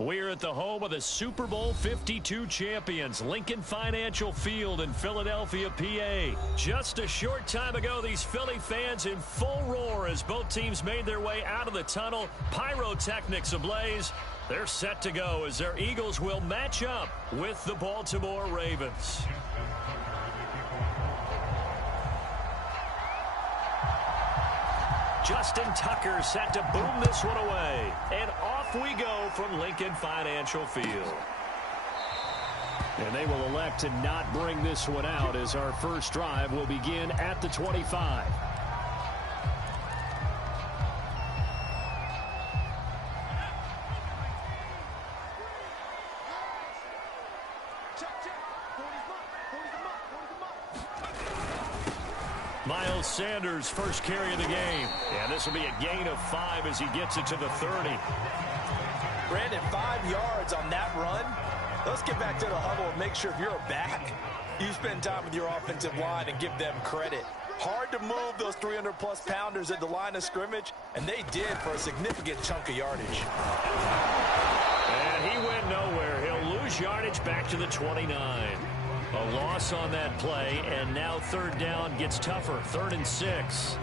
We're at the home of the Super Bowl 52 champions, Lincoln Financial Field in Philadelphia, PA. Just a short time ago, these Philly fans in full roar as both teams made their way out of the tunnel. Pyrotechnics ablaze. They're set to go as their Eagles will match up with the Baltimore Ravens. Justin Tucker set to boom this one away. And off we go from Lincoln Financial Field. And they will elect to not bring this one out as our first drive will begin at the 25. Miles Sanders, first carry of the game. And this will be a gain of 5 as he gets it to the 30. Brandon, 5 yards on that run. Let's get back to the huddle and make sure if you're back, you spend time with your offensive line and give them credit. Hard to move those 300-plus pounders at the line of scrimmage, and they did for a significant chunk of yardage. And he went nowhere. He'll lose yardage back to the 29. A loss on that play, and now third down gets tougher. 3rd and 6.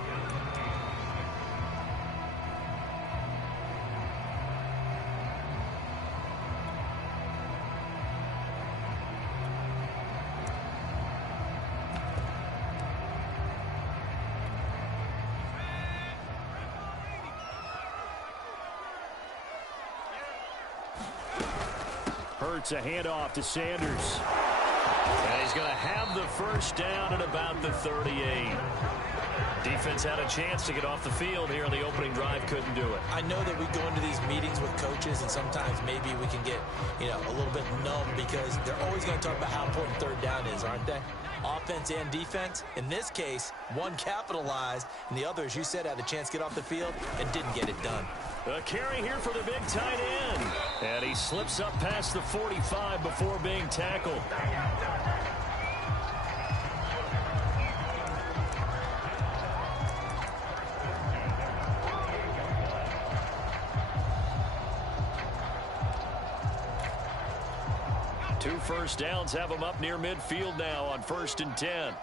Hurts a handoff to Sanders. And he's going to have the first down at about the 38. Defense had a chance to get off the field here in the opening drive, couldn't do it. I know that we go into these meetings with coaches, and sometimes maybe we can get, a little bit numb because they're always going to talk about how important third down is, aren't they? Offense and defense. In this case, one capitalized, and the other, as you said, had a chance to get off the field and didn't get it done. A carry here for the big tight end. And he slips up past the 45 before being tackled. Two first downs have him up near midfield now on 1st and 10.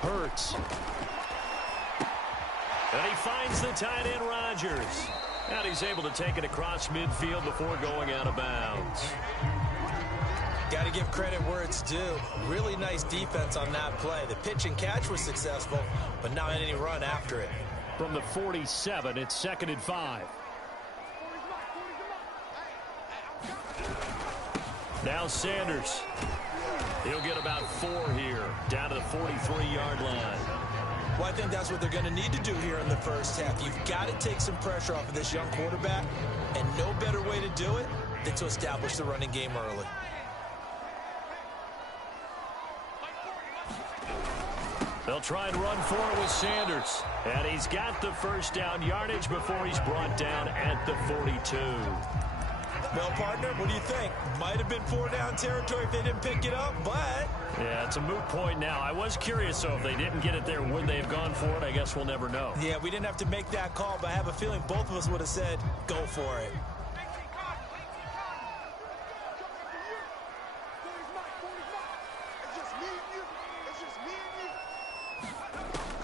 Hurts. And he finds the tight end, Rodgers. And he's able to take it across midfield before going out of bounds. Got to give credit where it's due. Really nice defense on that play. The pitch and catch was successful, but not any run after it. From the 47, it's 2nd and 5. Now Sanders. He'll get about 4 here, down to the 43-yard line. Well, I think that's what they're going to need to do here in the first half. You've got to take some pressure off of this young quarterback, and no better way to do it than to establish the running game early. They'll try and run for it with Sanders. And he's got the first down yardage before he's brought down at the 42. Well, partner, what do you think? Might have been 4-down territory if they didn't pick it up, but... Yeah, it's a moot point now. I was curious, though, if they didn't get it there, would they have gone for it? I guess we'll never know. Yeah, we didn't have to make that call, but I have a feeling both of us would have said, go for it.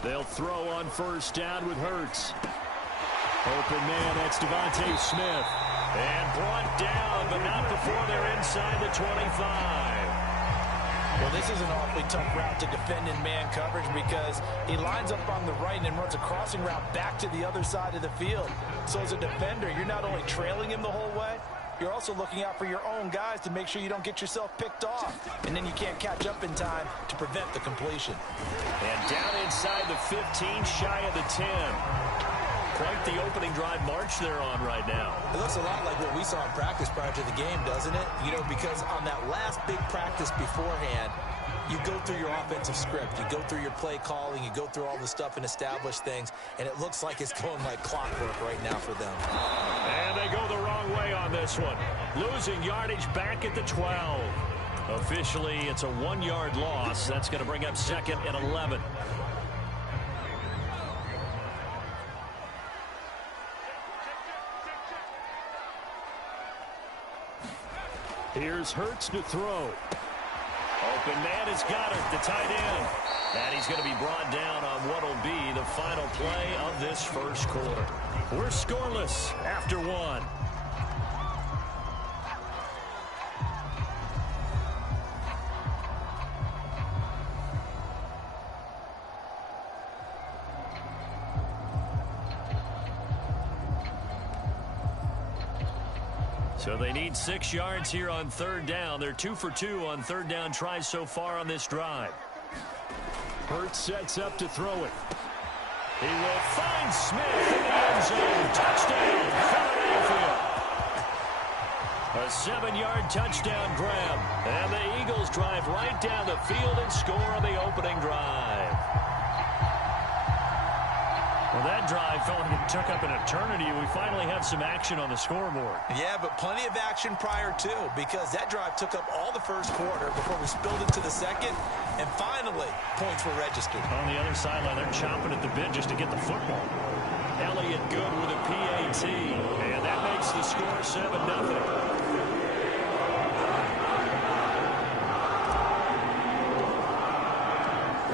They'll throw on first down with Hurts. Open man, that's Devontae Smith. And brought down, but not before they're inside the 25. Well, this is an awfully tough route to defend in man coverage because he lines up on the right and then runs a crossing route back to the other side of the field. So as a defender, you're not only trailing him the whole way, you're also looking out for your own guys to make sure you don't get yourself picked off. And then you can't catch up in time to prevent the completion. And down inside the 15, shy of the 10. Quite the opening drive march they're on right now. It looks a lot like what we saw in practice prior to the game, doesn't it? Because on that last big practice beforehand, you go through your offensive script. You go through your play calling. You go through all the stuff and establish things. And it looks like it's going like clockwork right now for them. And they go the wrong way on this one. Losing yardage back at the 12. Officially, it's a 1-yard loss. That's going to bring up 2nd and 11. Here's Hurts to throw. Open man has got it, the tight end. And he's going to be brought down on what will be the final play of this first quarter. We're scoreless after one. So they need 6 yards here on third down. They're 2 for 2 on third down tries so far on this drive. Hurts sets up to throw it. He will find Smith in the end zone. Touchdown, Philadelphia. A 7-yard touchdown grab. And the Eagles drive right down the field and score on the opening drive. Well, that drive felt like it took up an eternity. We finally have some action on the scoreboard. Yeah, but plenty of action prior to, because that drive took up all the first quarter before we spilled into the second, and finally, points were registered. On the other sideline, they're chomping at the bit just to get the football. Elliott good with a PAT, and that makes the score 7-0.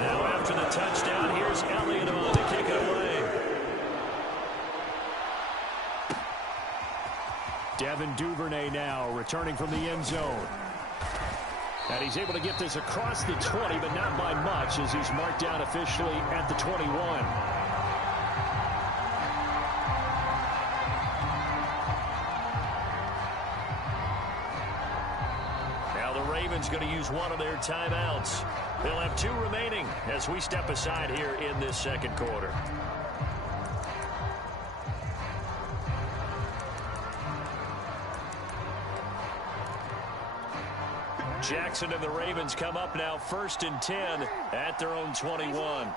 Now after the touchdown, here's Elliott on to kick it away. Devin Duvernay now returning from the end zone. And he's able to get this across the 20, but not by much as he's marked down officially at the 21. Now the Ravens going to use one of their timeouts. They'll have 2 remaining as we step aside here in this second quarter. Jackson and the Ravens come up now 1st and 10 at their own 21.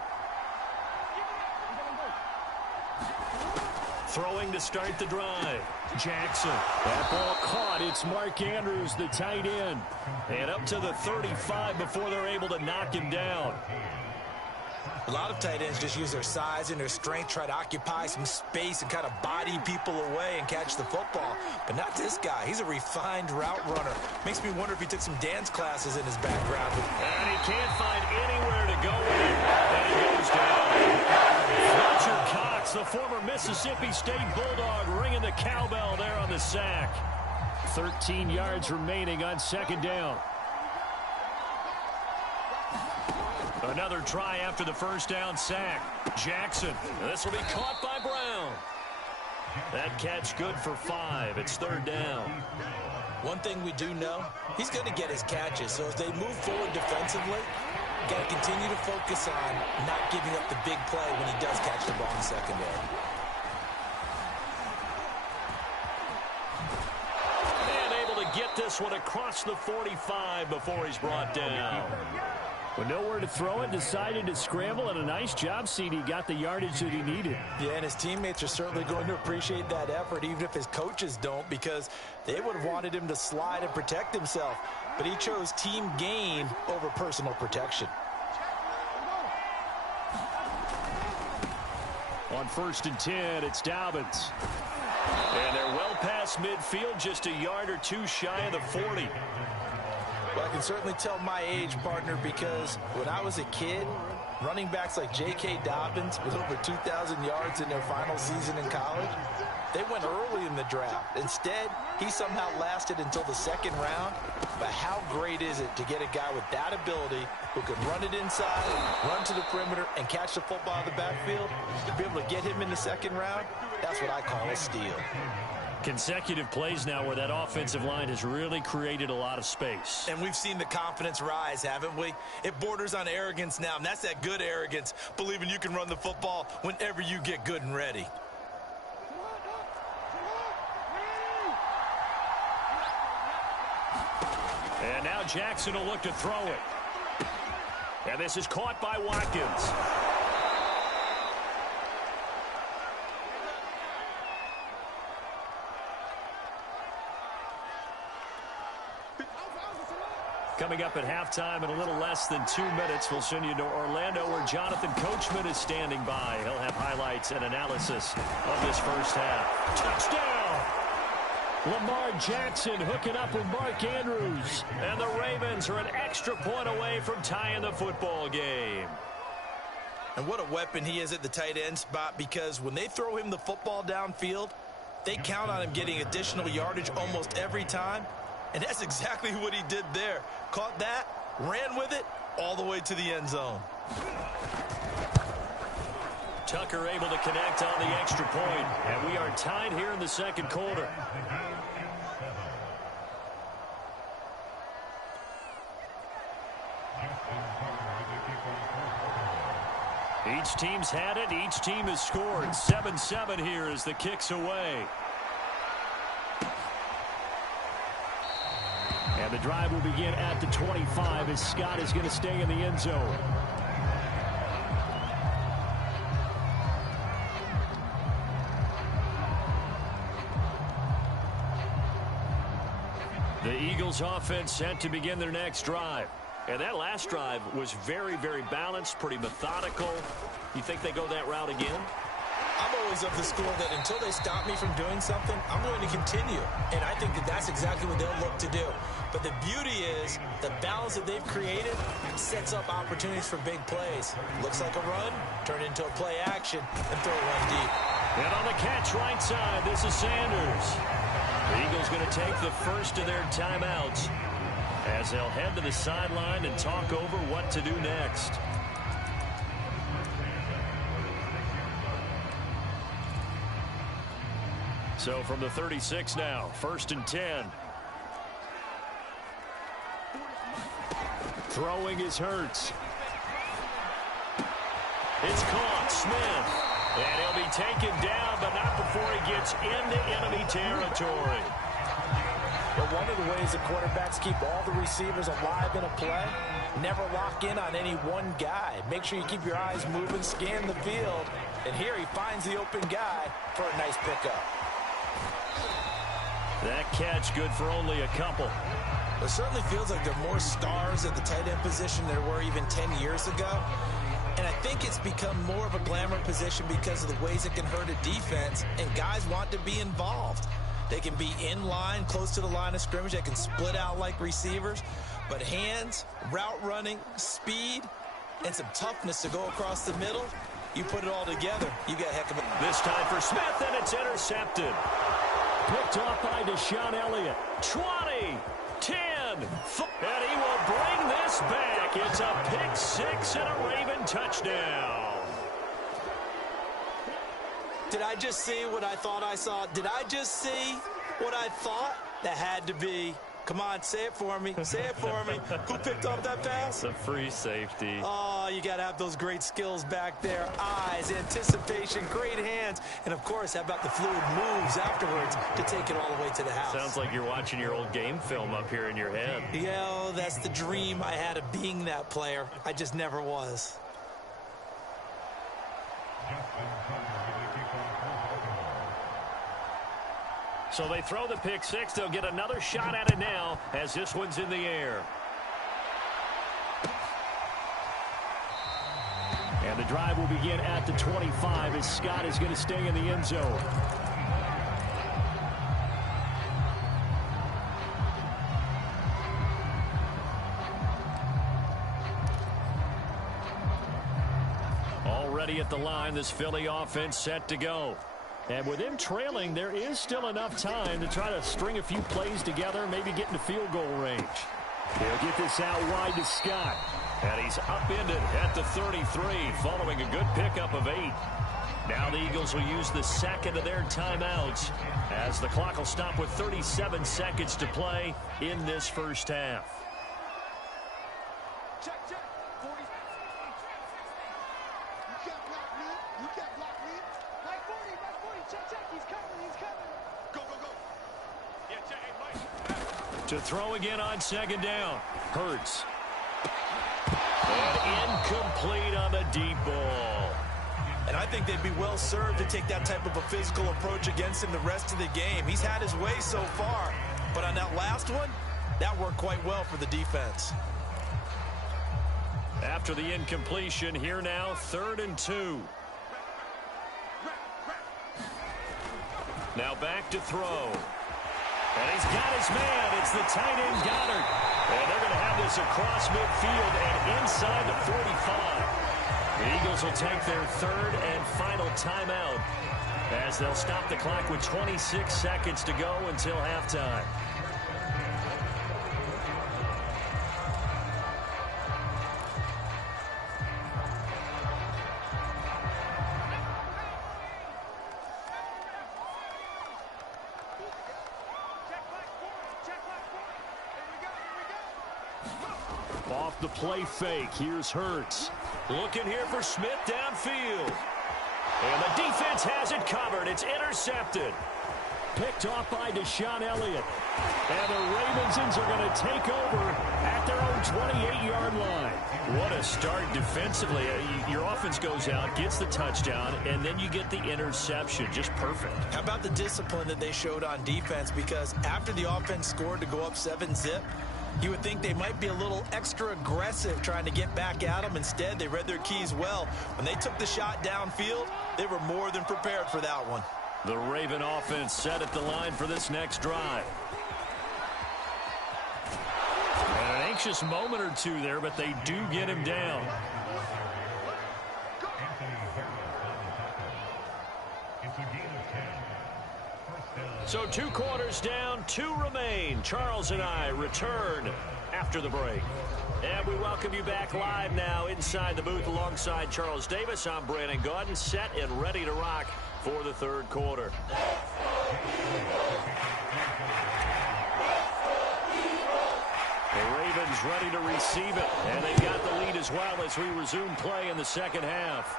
Throwing to start the drive. Jackson. That ball caught. It's Mark Andrews, the tight end. And up to the 35 before they're able to knock him down. A lot of tight ends just use their size and their strength, try to occupy some space and kind of body people away and catch the football. But not this guy. He's a refined route runner. Makes me wonder if he took some dance classes in his background. And he can't find anywhere to go with it. And he goes down. Fletcher Cox, the former Mississippi State Bulldog, ringing the cowbell there on the sack. 13 yards remaining on second down. Another try after the first down sack. Jackson. This will be caught by Brown. That catch good for 5. It's third down. One thing we do know, he's going to get his catches. So as they move forward defensively, got to continue to focus on not giving up the big play when he does catch the ball in the secondary. And able to get this one across the 45 before he's brought down. With nowhere to throw it, decided to scramble, and a nice job, CD. Got the yardage that he needed. Yeah, and his teammates are certainly going to appreciate that effort, even if his coaches don't, because they would have wanted him to slide and protect himself. But he chose team gain over personal protection. On 1st and 10, it's Dobbins. And they're well past midfield, just a yard or 2 shy of the 40. Well, I can certainly tell my age, partner, because when I was a kid, running backs like J.K. Dobbins with over 2,000 yards in their final season in college, they went early in the draft. Instead, he somehow lasted until the second round. But how great is it to get a guy with that ability who can run it inside, run to the perimeter, and catch the football in the backfield? To be able to get him in the second round, that's what I call a steal. Consecutive plays now where that offensive line has really created a lot of space. And we've seen the confidence rise, haven't we? It borders on arrogance now, and that's that good arrogance, believing you can run the football whenever you get good and ready. And now Jackson will look to throw it. And this is caught by Watkins. Coming up at halftime in a little less than 2 minutes, we'll send you to Orlando where Jonathan Coachman is standing by. He'll have highlights and analysis of this first half. Touchdown! Lamar Jackson hooking up with Mark Andrews. And the Ravens are an extra point away from tying the football game. And what a weapon he is at the tight end spot, because when they throw him the football downfield, they count on him getting additional yardage almost every time. And that's exactly what he did there. Caught that, ran with it, all the way to the end zone. Tucker able to connect on the extra point. And we are tied here in the second quarter. Each team's had it. Each team has scored. 7-7 here as the kick's away. And the drive will begin at the 25 as Scott is going to stay in the end zone. The Eagles offense set to begin their next drive. And that last drive was very, very balanced, pretty methodical. You think they go that route again? I'm always of the school that until they stop me from doing something, I'm going to continue. And I think that that's exactly what they'll look to do. But the beauty is the balance that they've created sets up opportunities for big plays. Looks like a run, turn into a play action, and throw one deep. And on the catch right side, this is Sanders. The Eagles going to take the first of their timeouts as they'll head to the sideline and talk over what to do next. So from the 36 now, 1st and 10. Throwing is Hurts. It's caught, Smith. And he'll be taken down, but not before he gets into enemy territory. But one of the ways the quarterbacks keep all the receivers alive in a play, never lock in on any one guy. Make sure you keep your eyes moving, scan the field. And here he finds the open guy for a nice pickup. That catch good for only a couple. It certainly feels like there are more stars at the tight end position than there were even 10 years ago. And I think it's become more of a glamour position because of the ways it can hurt a defense, and guys want to be involved. They can be in line, close to the line of scrimmage. They can split out like receivers. But hands, route running, speed, and some toughness to go across the middle, you put it all together, you got a heck of a... This time for Smith, and it's intercepted. Picked off by Deshaun Elliott. 20, 10, and he will bring this back. It's a pick six and a Raven touchdown. Did I just see what I thought I saw? Did I just see what I thought? That had to be. Come on, say it for me. Say it for me. Who picked off that pass? It's a free safety. Oh, you got to have those great skills back there. Eyes, anticipation, great hands. And, of course, how about the fluid moves afterwards to take it all the way to the house? Sounds like you're watching your old game film up here in your head. Yeah, oh, that's the dream I had of being that player. I just never was. So they throw the pick six. They'll get another shot at it now as this one's in the air. And the drive will begin at the 25 as Scott is going to stay in the end zone. Already at the line, this Philly offense set to go. And with them trailing, there is still enough time to try to string a few plays together, maybe get into field goal range. He'll get this out wide to Scott. And he's upended at the 33, following a good pickup of 8. Now the Eagles will use the second of their timeouts as the clock will stop with 37 seconds to play in this first half. Check, check. 40. You can't block me. You can't block me. Mike 40, Mike 40. Check, check. He's coming. He's coming. Go, go, go. Yeah, check. Hey, Mike. To throw again on second down. Hurts. And incomplete on the deep ball. And I think they'd be well served to take that type of a physical approach against him the rest of the game. He's had his way so far. But on that last one, that worked quite well for the defense. After the incompletion, here now, 3rd and 2. Now back to throw. And he's got his man. It's the tight end, Goddard. And they're going to have this across midfield and inside the 45. The Eagles will take their third and final timeout as they'll stop the clock with 26 seconds to go until halftime. Off the play fake, here's Hurts. Looking here for Smith downfield. And the defense has it covered. It's intercepted. Picked off by Deshaun Elliott. And the Ravensons are going to take over at their own 28-yard line. What a start defensively. Your offense goes out, gets the touchdown, and then you get the interception. Just perfect. How about the discipline that they showed on defense? Because after the offense scored to go up 7-zip, you would think they might be a little extra aggressive trying to get back at them. Instead, they read their keys well. When they took the shot downfield, they were more than prepared for that one. The Raven offense set at the line for this next drive. And an anxious moment or two there, but they do get him down. So 2 quarters down, 2 remain. Charles and I return after the break. And we welcome you back live now inside the booth alongside Charles Davis. I'm Brandon Gaudin, set and ready to rock for the third quarter. The Ravens ready to receive it, and they've got the lead as well as we resume play in the second half.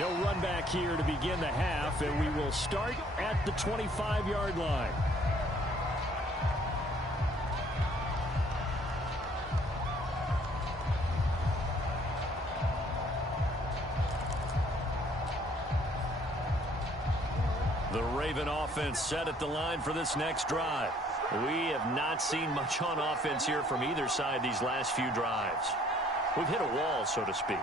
No run back here to begin the half, and we will start at the 25-yard line. The Raven offense set at the line for this next drive. We have not seen much on offense here from either side these last few drives. We've hit a wall, so to speak.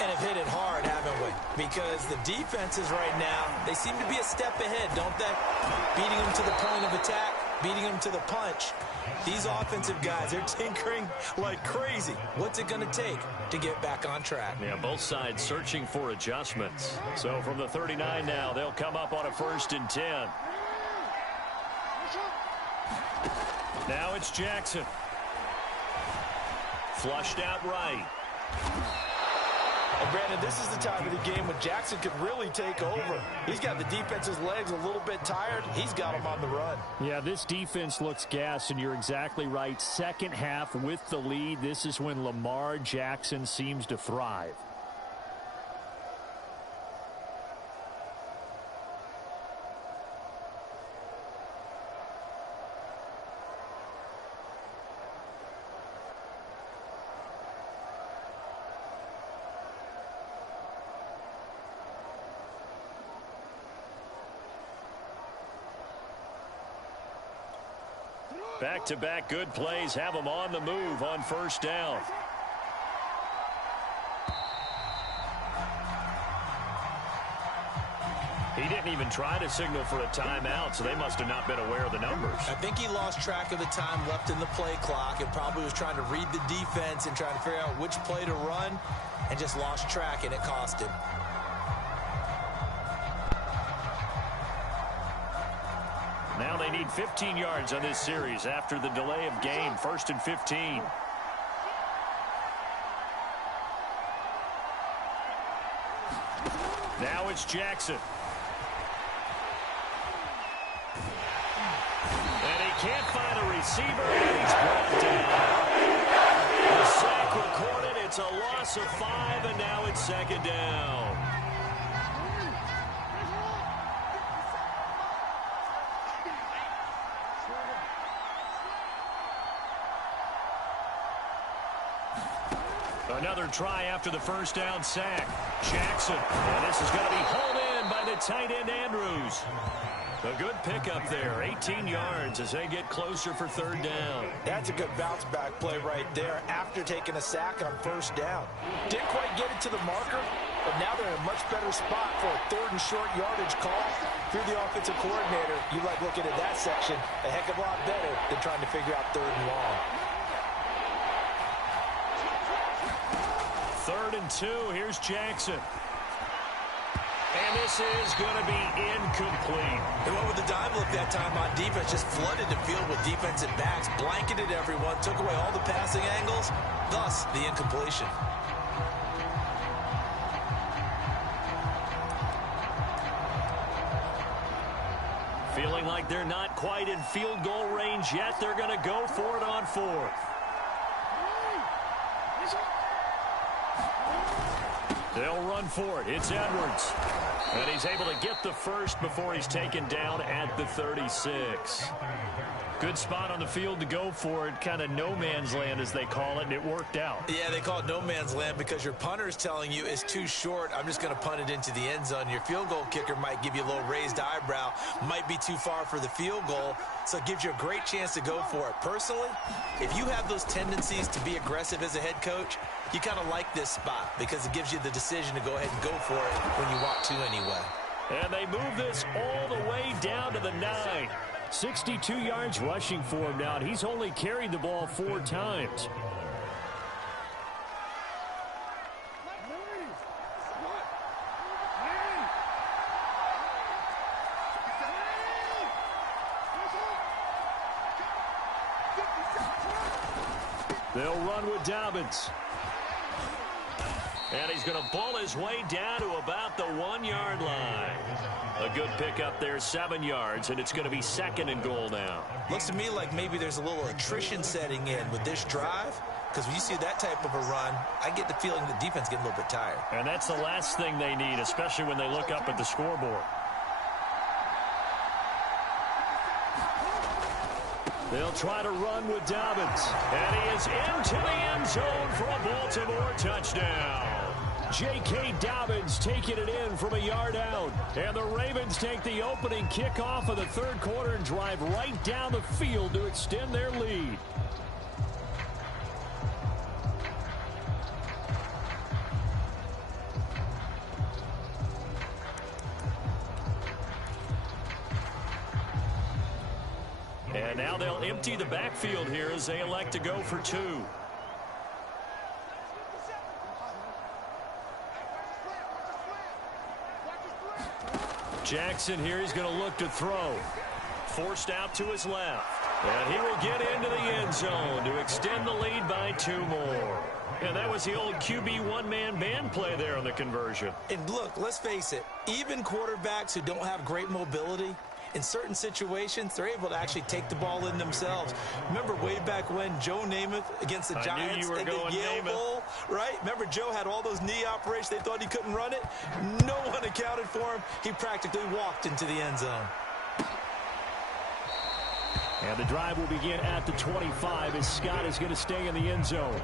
And have hit it hard, haven't we? Because the defenses right now, they seem to be a step ahead, don't they? Beating them to the point of attack, beating them to the punch. These offensive guys, they're tinkering like crazy. What's it going to take to get back on track? Yeah, both sides searching for adjustments. So from the 39 now, they'll come up on a 1st and 10. Now it's Jackson. Flushed out right. And Brandon, this is the time of the game when Jackson could really take over. He's got the defense's legs a little bit tired. He's got them on the run. Yeah, this defense looks gassed, and you're exactly right. Second half with the lead, this is when Lamar Jackson seems to thrive. Back-to-back good plays have them on the move on 1st down. He didn't even try to signal for a timeout, so they must have not been aware of the numbers. I think he lost track of the time left in the play clock and probably was trying to read the defense and trying to figure out which play to run and just lost track, and it cost him. Now they need 15 yards on this series after the delay of game. 1st and 15. Now it's Jackson. And he can't find a receiver, and he's brought down. The sack recorded. It's a loss of 5, and now it's 2nd down. Another try after the 1st down sack. Jackson. And this is going to be hauled in by the tight end Andrews. A good pickup there. 18 yards as they get closer for 3rd down. That's a good bounce back play right there after taking a sack on 1st down. Didn't quite get it to the marker, but now they're in a much better spot for a 3rd and short yardage call. If you're the offensive coordinator, you like looking at that section a heck of a lot better than trying to figure out 3rd and long. 3rd and 2. Here's Jackson. And this is going to be incomplete. They went with the dive look that time on defense, just flooded the field with defensive backs, blanketed everyone, took away all the passing angles, thus the incompletion. Feeling like they're not quite in field goal range yet. They're going to go for it on 4th. They'll run for it. It's Edwards. And he's able to get the first before he's taken down at the 36. Good spot on the field to go for it. Kind of no man's land, as they call it, and it worked out. Yeah, they call it no man's land because your punter is telling you it's too short. I'm just going to punt it into the end zone. Your field goal kicker might give you a little raised eyebrow, might be too far for the field goal, so it gives you a great chance to go for it. Personally, if you have those tendencies to be aggressive as a head coach, you kind of like this spot because it gives you the decision to go ahead and go for it when you want to anyway. And they move this all the way down to the 9. 62 yards rushing for him now, and he's only carried the ball 4 times. They'll run with Dobbins. And he's going to ball his way down to about the 1-yard line. A good pickup there, 7 yards, and it's going to be 2nd and goal now. Looks to me like maybe there's a little attrition setting in with this drive, because when you see that type of a run, I get the feeling the defense getting a little bit tired. And that's the last thing they need, especially when they look up at the scoreboard. They'll try to run with Dobbins. And he is into the end zone for a Baltimore touchdown. J.K. Dobbins taking it in from a yard out. And the Ravens take the opening kickoff of the 3rd quarter and drive right down the field to extend their lead. And now they'll empty the backfield here as they elect to go for 2. Jackson here, he's going to look to throw. Forced out to his left. And he will get into the end zone to extend the lead by 2 more. And that was the old QB one-man band play there on the conversion. And look, let's face it, even quarterbacks who don't have great mobility, in certain situations, they're able to actually take the ball in themselves. Remember way back when Joe Namath against the Giants at the Yale Bowl, right? Remember Joe had all those knee operations. They thought he couldn't run it. No one accounted for him. He practically walked into the end zone. And the drive will begin at the 25 as Scott is going to stay in the end zone.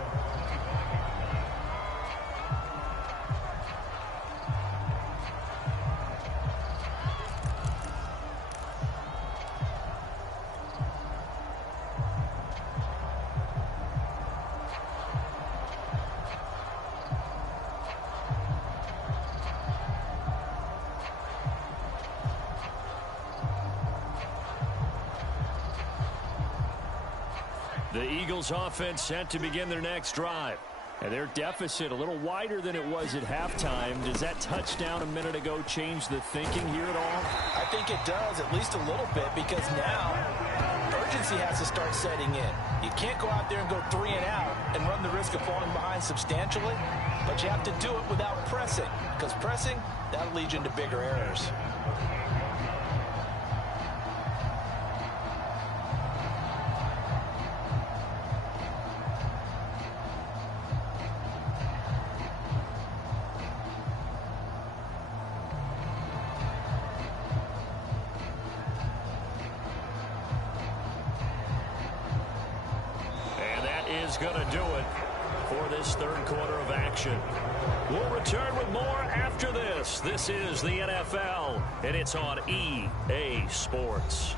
The Eagles offense set to begin their next drive. And their deficit a little wider than it was at halftime. Does that touchdown a minute ago change the thinking here at all? I think it does, at least a little bit, because now urgency has to start setting in. You can't go out there and go 3 and out and run the risk of falling behind substantially, but you have to do it without pressing, because pressing, that'll lead you into bigger errors. Going to do it for this 3rd quarter of action. We'll return with more after this. This is the NFL, and it's on EA Sports.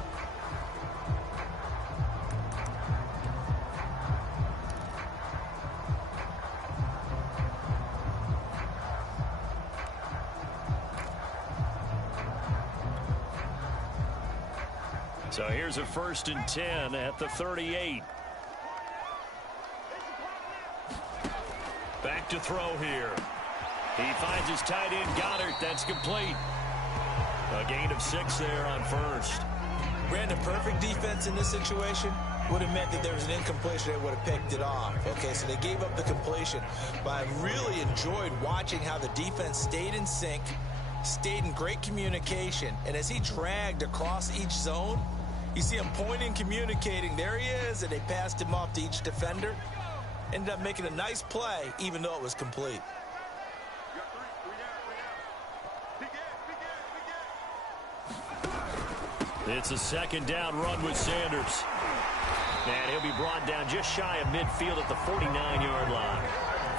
So here's a 1st and 10 at the 38. Back to throw here. He finds his tight end, Goddard. That's complete. A gain of 6 there on 1st. Brandon, perfect defense in this situation would have meant that there was an incompletion. They would have picked it off. Okay, so they gave up the completion. But I really enjoyed watching how the defense stayed in sync, stayed in great communication. And as he dragged across each zone, you see him pointing, communicating. There he is, and they passed him off to each defender. Ended up making a nice play, even though it was complete. It's a 2nd down run with Sanders. And he'll be brought down just shy of midfield at the 49-yard line.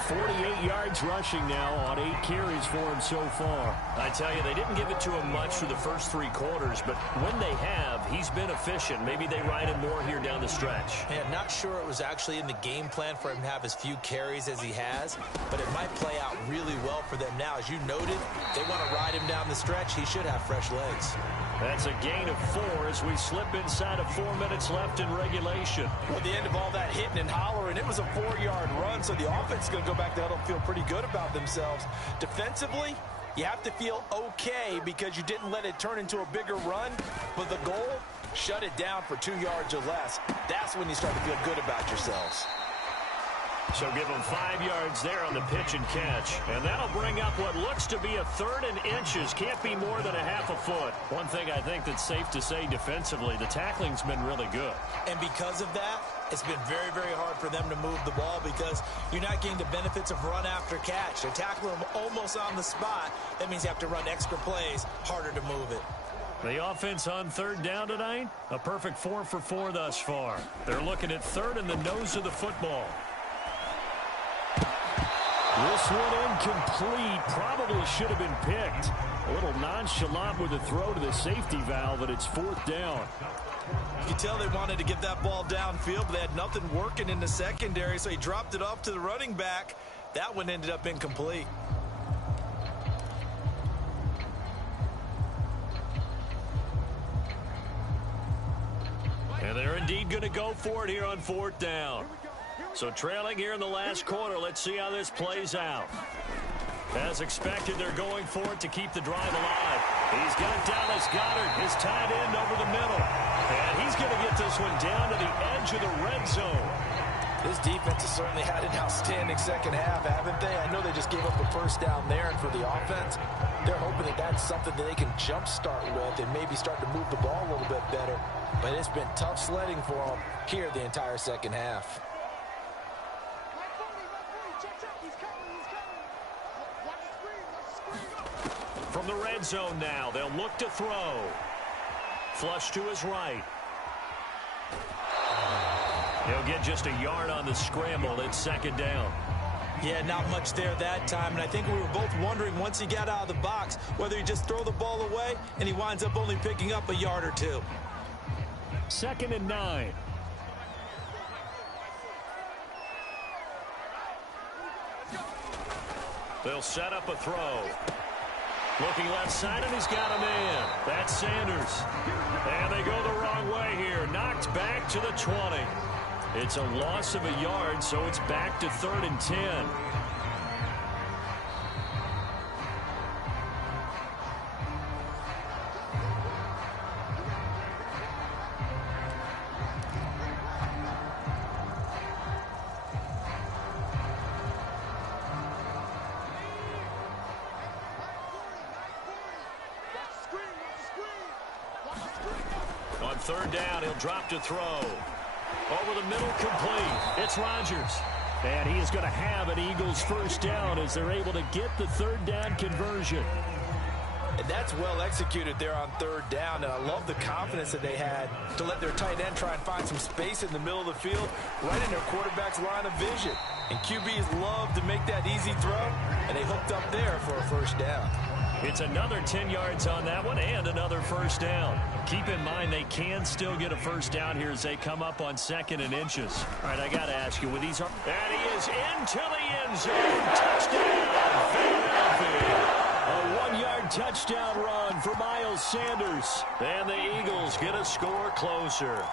48 yards rushing now on 8 carries for him so far. I tell you, they didn't give it to him much for the first 3 quarters, but when they have, he's been efficient. Maybe they ride him more here down the stretch. Yeah, not sure it was actually in the game plan for him to have as few carries as he has, but it might play out really well for them now. As you noted, they want to ride him down the stretch. He should have fresh legs. That's a gain of 4 as we slip inside of 4 minutes left in regulation. Well, at the end of all that hitting and hollering, it was a 4-yard run, so the offense is going to go back to huddle and feel pretty good about themselves. Defensively, you have to feel okay because you didn't let it turn into a bigger run, but the goal, shut it down for 2 yards or less. That's when you start to feel good about yourselves. So give them 5 yards there on the pitch and catch. And that'll bring up what looks to be a 3rd and inches. Can't be more than a half a foot. One thing I think that's safe to say defensively, the tackling's been really good. And because of that, it's been very, very hard for them to move the ball because you're not getting the benefits of run after catch. They're tackling them almost on the spot. That means you have to run extra plays, harder to move it. The offense on 3rd down tonight, a perfect 4 for 4 thus far. They're looking at 3rd and the nose of the football. This one incomplete. Probably should have been picked. A little nonchalant with a throw to the safety valve, but it's 4th down. You can tell they wanted to get that ball downfield, but they had nothing working in the secondary, so he dropped it off to the running back. That one ended up incomplete. And they're indeed going to go for it here on 4th down. So trailing here in the last quarter, let's see how this plays out. As expected, they're going for it to keep the drive alive. He's got Dallas Goddard, his tight end, over the middle. And he's going to get this one down to the edge of the red zone. This defense has certainly had an outstanding second half, haven't they? I know they just gave up a 1st down there, and for the offense, they're hoping that that's something that they can jumpstart with and maybe start to move the ball a little bit better. But it's been tough sledding for them here the entire second half. From the red zone now, they'll look to throw. Flush to his right. He'll get just a yard on the scramble. It's 2nd down. Yeah, not much there that time, and I think we were both wondering once he got out of the box whether he just throw the ball away, and he winds up only picking up a yard or 2. 2nd and 9. They'll set up a throw. Looking left side, and he's got a man. That's Sanders. And they go the wrong way here. Knocked back to the 20. It's a loss of a yard, so it's back to 3rd and 10. On 3rd down, he'll drop to throw. Over the middle, complete. It's Rodgers. And he is going to have an Eagles 1st down as they're able to get the 3rd down conversion. And that's well executed there on 3rd down, and I love the confidence that they had to let their tight end try and find some space in the middle of the field, right in their quarterback's line of vision. And QBs love to make that easy throw, and they hooked up there for a 1st down. It's another 10 yards on that one and another 1st down. Keep in mind they can still get a 1st down here as they come up on 2nd and inches. All right, I got to ask you, with these... And he is into the end zone. Touchdown, Philadelphia. A 1-yard 2-yard touchdown run for Miles Sanders. And the Eagles get a score closer.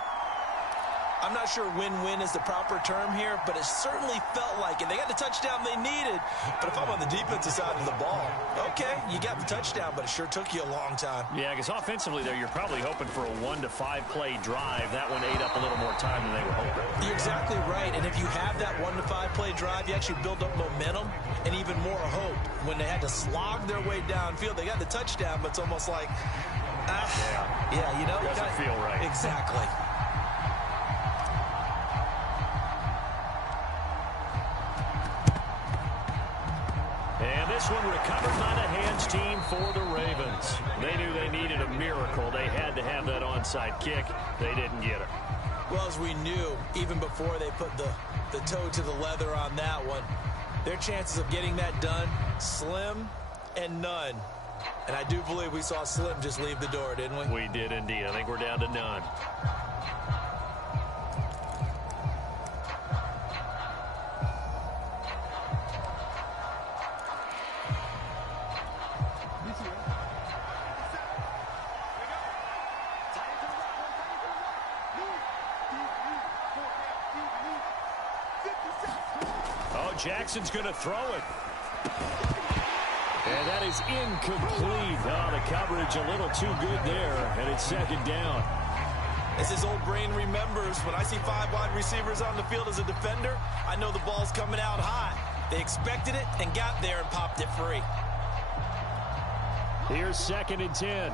I'm not sure win-win is the proper term here, but it certainly felt like it. They got the touchdown they needed, but if I'm on the defensive side of the ball, okay, you got the touchdown, but it sure took you a long time. Yeah, because offensively there, you're probably hoping for a 1 to 5 play drive. That one ate up a little more time than they were hoping. You're exactly right, and if you have that 1 to 5 play drive, you actually build up momentum and even more hope. When they had to slog their way downfield, they got the touchdown, but it's almost like, yeah, you know. Doesn't feel right. Exactly. And this one recovered by the hands team for the Ravens. They knew they needed a miracle. They had to have that onside kick. They didn't get it. Well, as we knew, even before they put the toe to the leather on that one, their chances of getting that done, slim and none. And I do believe we saw Slim just leave the door, didn't we? We did indeed. I think we're down to none. Jackson's going to throw it. And that is incomplete. Oh, the coverage a little too good there, and it's second down. As his old brain remembers, when I see 5 wide receivers on the field as a defender, I know the ball's coming out hot. They expected it and got there and popped it free. Here's 2nd and 10.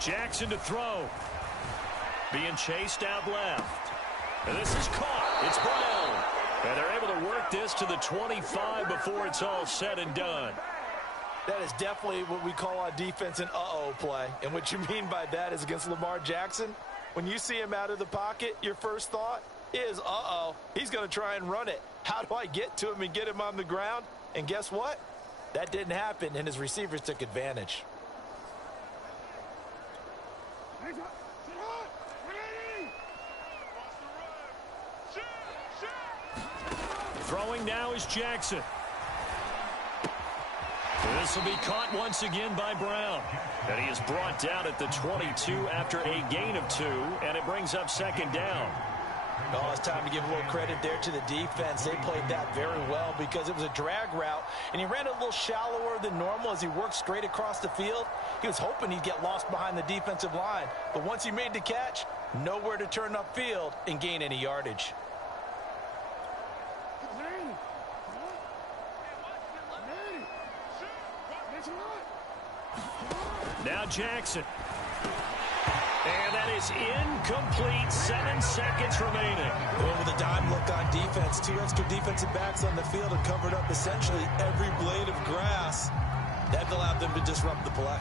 Jackson to throw. Being chased out left. And this is caught. It's Brown. And they're able to work this to the 25 before it's all said and done. That is definitely what we call on defense an uh-oh play. And what you mean by that is against Lamar Jackson, when you see him out of the pocket, your first thought is, uh-oh, he's going to try and run it. How do I get to him and get him on the ground? And guess what? That didn't happen, and his receivers took advantage. Throwing now is Jackson. This will be caught once again by Brown. And he is brought down at the 22 after a gain of 2, and it brings up 2nd down. Oh, it's time to give a little credit there to the defense. They played that very well because it was a drag route, and he ran it a little shallower than normal as he worked straight across the field. He was hoping he'd get lost behind the defensive line, but once he made the catch, nowhere to turn upfield and gain any yardage. Now Jackson. And that is incomplete. 7 seconds remaining. Well, with a dime look on defense, 2 extra defensive backs on the field and covered up essentially every blade of grass. That allowed them to disrupt the play.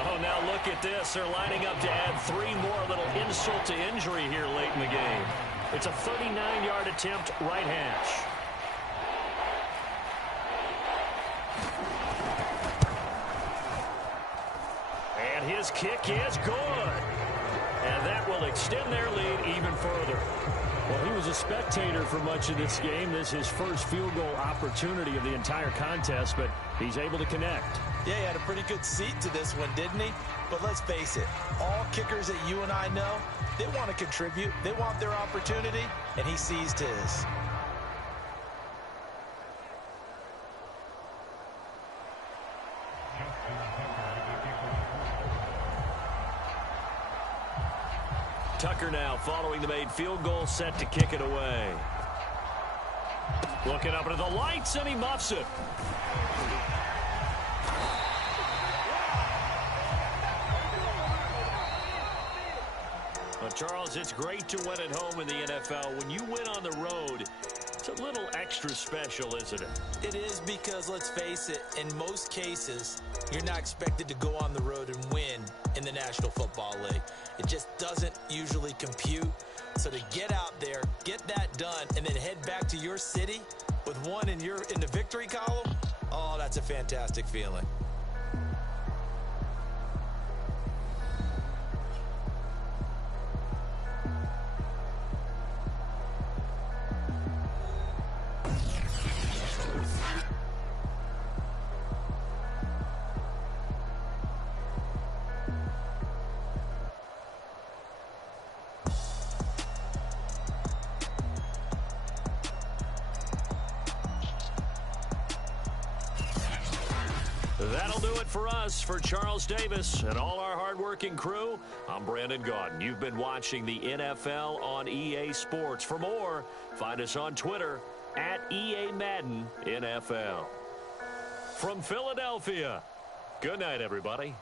Oh, now look at this. They're lining up to add 3 more. Little insult to injury here late in the game. It's a 39-yard attempt, right hash. And his kick is good. And that will extend their lead even further. Well, he was a spectator for much of this game. This is his first field goal opportunity of the entire contest, but he's able to connect. Yeah, he had a pretty good seat to this one, didn't he? But let's face it, all kickers that you and I know, they want to contribute. They want their opportunity, and he seized his. Tucker now following the made field goal, set to kick it away. Looking up into the lights, and he muffs it. Well, Charles, it's great to win at home in the NFL. When you win on the road, it's a little extra special, isn't it? It is because, let's face it, in most cases, you're not expected to go on the road and win in the National Football League. It just doesn't usually compute. So to get out there, get that done, and then head back to your city with one in the victory column, oh, that's a fantastic feeling. That'll do it for us. For Charles Davis and all our hardworking crew, I'm Brandon Gaudin. You've been watching the NFL on EA Sports. For more, find us on Twitter at EA Madden NFL. From Philadelphia, good night, everybody.